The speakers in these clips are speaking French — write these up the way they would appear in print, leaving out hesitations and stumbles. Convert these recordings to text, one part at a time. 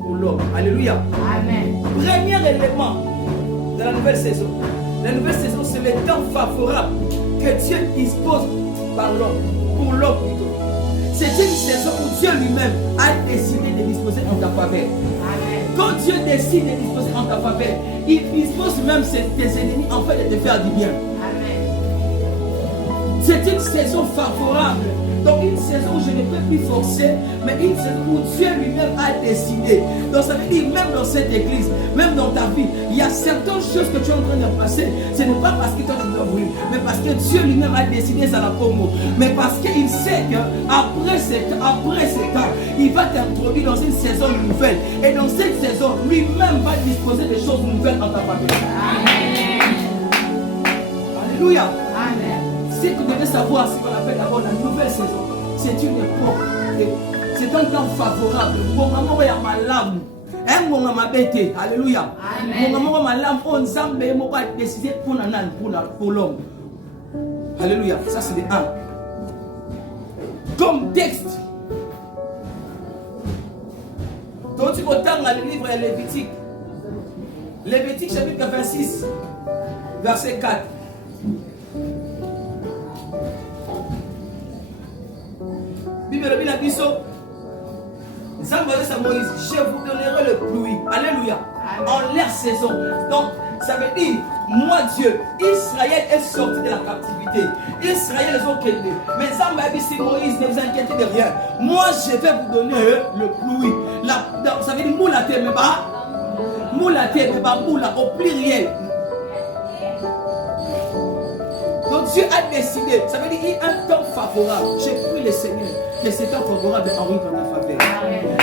pour l'homme. Alléluia. Amen. Premier élément de la nouvelle saison. La nouvelle saison, c'est le temps favorable que Dieu dispose par l'homme, pour l'homme plutôt. C'est une saison où Dieu lui-même a décidé de disposer en ta faveur. Amen. Quand Dieu décide de disposer en ta faveur, il dispose même tes ennemis en fait de te faire du bien. Amen. C'est une saison favorable. Donc une saison où je ne peux plus forcer, mais une saison où Dieu lui-même a décidé. Donc ça veut dire, même dans cette église, même dans ta vie, il y a certaines choses que tu es en train de passer. Ce n'est pas parce que toi tu l'as voulu, mais parce que Dieu lui-même a décidé ça la promo. Mais parce qu'il sait qu'après ce temps, il va t'introduire dans une saison nouvelle. Et dans cette saison, lui-même va disposer des choses nouvelles en ta famille. Amen. Alléluia. Amen. Si vous devez savoir ce qu'on appelle d'abord la nouvelle saison, c'est une époque, c'est un temps favorable. Bon, maman, il y a ma lame. Mon maman bête. Alléluia. Mon maman, ma lame, on s'en met, on va décider pour l'homme. Alléluia. Ça, c'est le 1. Comme texte. Donc, tu entends dans le livre Lévitique. Lévitique, chapitre 26, verset 4. Bible le Biso, Moïse, je vous donnerai le pluie. Alléluia. En leur saison. Donc, ça veut dire, moi Dieu, Israël est sorti de la captivité. Israël est occupé. Mais c'est Moïse, ne vous inquiétez de rien. Moi, je vais vous donner le pluie. Ça veut dire moulate, mais pas moula au pluriel. Donc Dieu a décidé, ça veut dire qu'il y a un temps favorable. J'ai pris le Seigneur que cet temps favorable arrive dans ta faveur,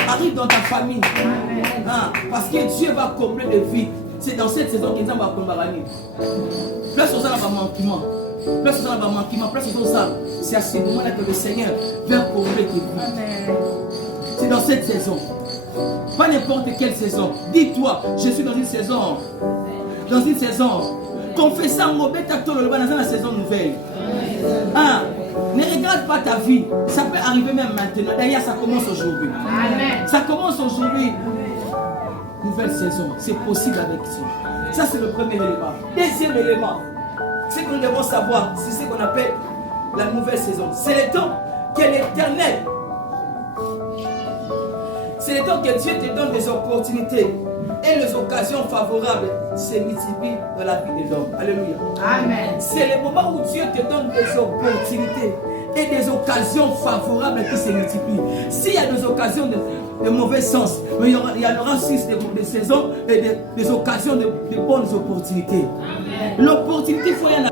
arrive dans ta famille. Parce que Dieu va combler de vie. C'est dans cette saison qu'il va combler. Place aux manquements. Place aux manquements. Place aux âmes. C'est à ce moment-là que le Seigneur va combler tes vies. C'est dans cette saison. Pas n'importe quelle saison. Dis-toi, je suis dans une saison. Dans une saison. Confessant dans la saison nouvelle. Ne regarde pas ta vie. Ça peut arriver même maintenant. D'ailleurs, ça commence aujourd'hui. Ça commence aujourd'hui. Nouvelle saison. C'est possible avec Dieu. Ça, c'est le premier élément. Deuxième élément. Ce que nous devons savoir, c'est ce qu'on appelle la nouvelle saison. C'est le temps que l'Éternel. C'est le temps que Dieu te donne des opportunités. Et les occasions favorables se multiplient dans la vie de l'homme. Alléluia. Amen. C'est le moment où Dieu te donne des opportunités et des occasions favorables qui se multiplient. S'il y a des occasions de mauvais sens, mais il y en aura aussi des saisons et des occasions de bonnes opportunités. L'opportunité, il faut y en avoir.